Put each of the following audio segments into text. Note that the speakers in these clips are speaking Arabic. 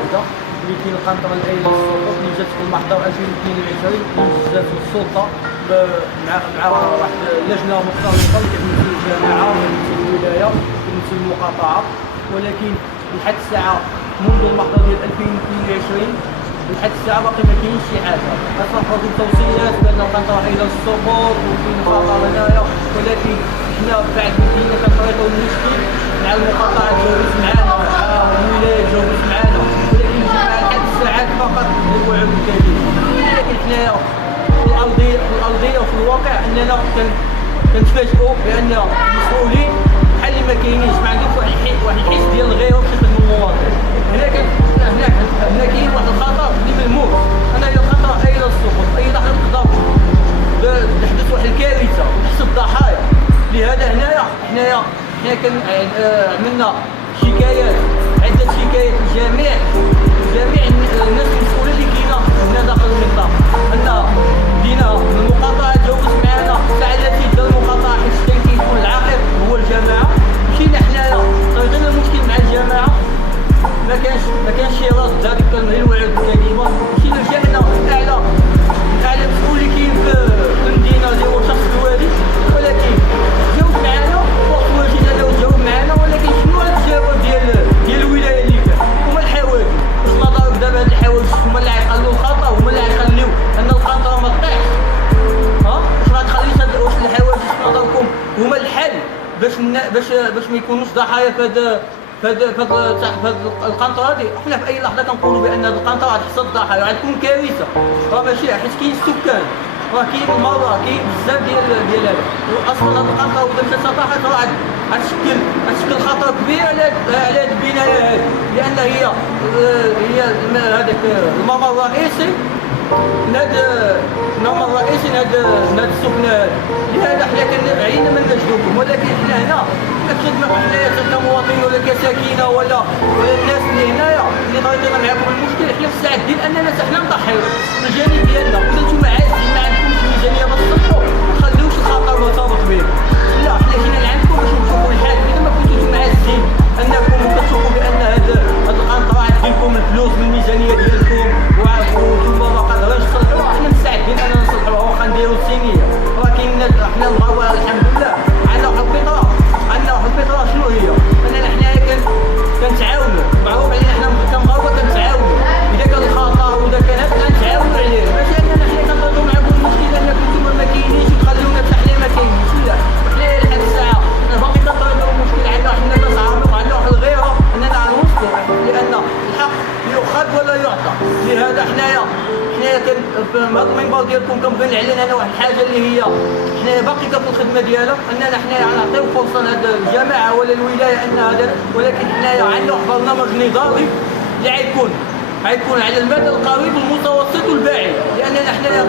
العوده اللي كاين القنطره الايله للسقوط اللي جات في المحضر 2022 اللي جات السلطه مع واحد اللجنه مختلطه اللي كتمثل الجامعه وكتمثل الولايه وكتمثل المقاطعه، ولكن لحد الساعه منذ المحضر ديال 2022 لحد الساعه باقي ما كاينش شي حاجه. اصبحوا توصيات بان القنطره ايله للسقوط وكاين خطر هنايا، ولكن حنا بعد ما جينا كنطريقوا المشكل مع المقاطعه تجاوز معنا مع الولايه تجاوز معنا، ولكن الجماعه لحد الساعات فقط الوعود الكاذبه. لكن حنايا في الارضيه وفي الواقع اننا كنتفاجئوا بان المسؤولين بحال اللي ما كاينينش، ما عندهمش واحد الحس ديال الغيره باش يخدموا المواطن. هنا كاين واحد الخطر اللي ملموس، انا الى الخطر ايله السقوط اي لحظه تقدر تحدث واحد الكارثه وتحس الضحايا. لهذا حنايا عملنا شكايات، عده شكايات لجميع الناس المسؤوله اللي كاينه هنا داخل المنطقه، ان دينا المقاطعه تجاوز معنا الساعه التي دار المقاطعه حيت كيكون العائق هو الجماعه. مشينا حنايا طريقنا المشكل مع الجماعه، ما كانش شي رد ذلك الوعود الكاذبه. مشينا لجأنا اعلى مسؤول اللي كاين في المدينه اللي هو شخص الوالي، ولكن جاوب معنا وقت واجد انه جاوب معنا، ولكن شنو هذا الجواب ديال الولايه اللي كان؟ هما الحواجز واش نضرب دابا هاد الحواجز هما اللي غيخليو الخطا، هما اللي غيخليو ان القنطره ما تطيحش. واش ما تخليش واش الحواجز نضربكم هما الحل باش ما يكونوش ضحايا فهاد القنطره هادي؟ حنا في اي لحظه كنقولوا بان هاد القنطره غتحصل ضحايا، غتكون كارثه. راه ماشي حيت كاين السكان، راه كاين المرضى، كاين بزاف ديال هذا. واصلا هاد القنطره اذا مشات طاحت راه غتشكل خطر كبير على هاد البنايه هادي، لان هي هذاك الممر الرئيسي لهاد السكنه هادي. لهذا حنا كنعينا من نجدكم، ولكن حنا هنا كنخدموا حنايا كمواطنين ولا كساكنه ولا الناس اللي هنايا اللي طريقنا معاكم المشكل. حنا في الساعه ديال اننا حنا نضحيو الجانب ديالنا، واذا نتوما عايزين ما عندكمش ميزانيه باش تصلحوا ما تخليوش الخطر مرتبط بكم. لا حنا جينا لعندكم باش نشوفوا الحل. اذا ما كنتوش معزين انكم كتشوفوا بان هاد القنطره عندكم الفلوس من الميزانيه ديالكم وانتوما ما قادرينش تصلحوها، حنا مستعدين اننا نصلحوها واخا نديرو السينيه. راه كاين الناس حنا المغاربه الحمد لله عندنا واحد الفطره شنو هي؟ اننا حنايا كنتعاونوا، معروف علينا حنا كمغاربه كنتعاونوا. اذا كان الخطا واذا كان هذا كنتعاونوا عليه، ماشي اننا حنا كنضربوا معكم المشكل انكم نتوما ما كاينينش وتخليونا حتى حنا ما كاينينش. لا حنايا لحد الساعه باقي كنضربوا المشكل عندنا حنا كنتعرفوا، عندنا واحد الغيره اننا غنوصلوا، لان الحق يؤخذ ولا يعطى. لهذا حنايا في هذا المنبر ديالكم كنبغي نعلن انا واحد الحاجه اللي هي حنايا باقي في الخدمه ديالها، اننا حنايا غنعطيو فرصه لهاد الجماعه ولا الولايه ان هذا، ولكن حنايا عندنا واحد برنامج نضالي اللي غيكون على المدى القريب والمتوسط والبعيد. لاننا حنايا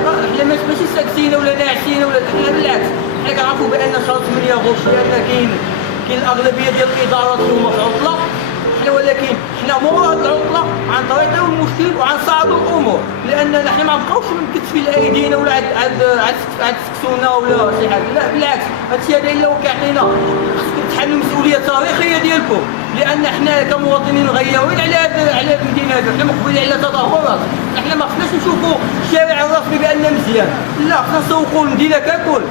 ماشي ساكتين ولا ناعسين ولا حنا بالعكس، حنا كنعرفوا بان شهر 8 غوش لان كاين الاغلبيه ديال الادارات اللي هما في عطله، ولكن حنا مورا هاد العطله غنطريقوا المشكل وغنصعدوا الامور، لاننا حنا ما نبقاوش مكتفين ايدينا ولا عاد سكسونا ولا شي حاجه. لا بالعكس، هادشي هذا الا وكيعطينا خصكم تحملوا المسؤوليه التاريخيه ديالكم، لان حنا كمواطنين غياوين على المدينه هذه. حنا مقبلين على تدهورات، حنا ما خصناش نشوفوا الشارع الرسمي بان مزيان، لا خصنا نسوقوا المدينه ككل.